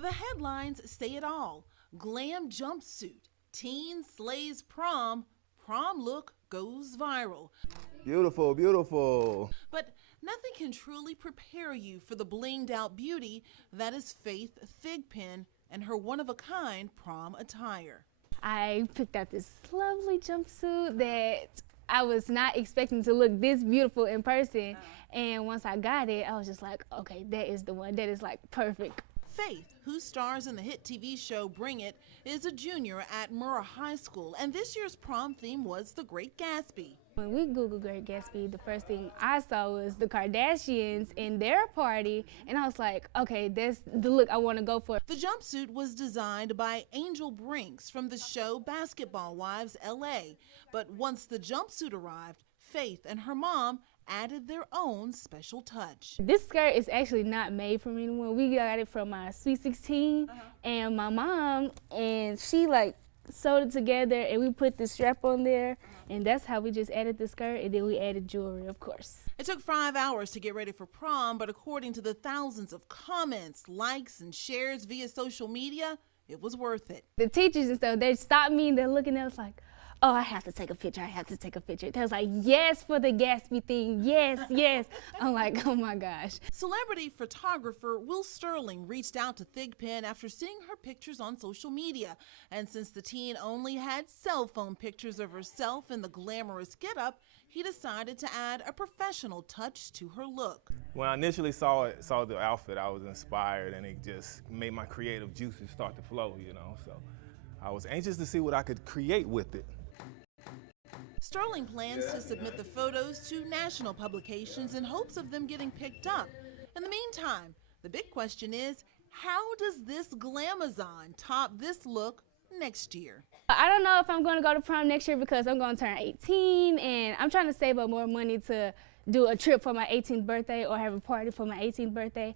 The headlines say it all. Glam jumpsuit, teen slays prom, prom look goes viral. Beautiful, beautiful. But nothing can truly prepare you for the blinged out beauty that is Faith Thigpen and her one-of-a-kind prom attire. I picked out this lovely jumpsuit that I was not expecting to look this beautiful in person. And once I got it, I was just like, okay, that is the one. That is like perfect. Faith, who stars in the hit TV show Bring It, is a junior at Murrah High School, and this year's prom theme was The Great Gatsby. When we Googled Great Gatsby, the first thing I saw was the Kardashians in their party, and I was like, okay, that's the look I want to go for. The jumpsuit was designed by Angel Brinks from the show Basketball Wives LA, but once the jumpsuit arrived, Faith and her mom added their own special touch. This skirt is actually not made from anyone. We got it from my Sweet 16 and my mom, and she like sewed it together and we put the strap on there, and that's how we just added the skirt, and then we added jewelry, of course. It took 5 hours to get ready for prom, but according to the thousands of comments, likes, and shares via social media, it was worth it. The teachers and stuff, they stopped me and they're looking at us like, oh, I have to take a picture, I have to take a picture. They was like, yes, for the Gatsby thing, yes, yes. I'm like, oh my gosh. Celebrity photographer Will Sterling reached out to Thigpen after seeing her pictures on social media. And since the teen only had cell phone pictures of herself in the glamorous getup, he decided to add a professional touch to her look. When I initially saw the outfit, I was inspired, and it just made my creative juices start to flow, you know. So I was anxious to see what I could create with it. Sterling plans to submit the photos to national publications in hopes of them getting picked up. In the meantime, the big question is, how does this glamazon top this look next year? I don't know if I'm going to go to prom next year because I'm going to turn 18, and I'm trying to save up more money to do a trip for my 18th birthday or have a party for my 18th birthday.